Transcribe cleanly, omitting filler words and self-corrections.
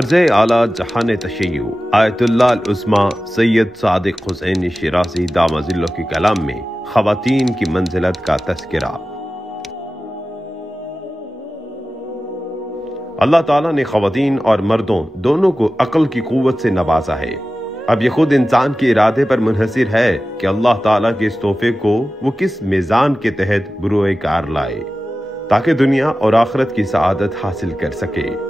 مرجع اعلیٰ جہان تشیع آیت اللہ العظمیٰ سید صادق حسین شیرازی دامہ ظلہ کے کلام میں خواتین کی منزلت کا تذکرہ۔ اللہ تعالیٰ نے خواتین اور مردوں دونوں کو عقل کی قوت سے نوازا ہے۔ اب یہ خود انسان کے ارادے پر منحصر ہے کہ اللہ تعالیٰ کے اس تحفے کو وہ کس میزان کے تحت بروئے کار لائے تاکہ دنیا اور آخرت کی سعادت حاصل کر سکے۔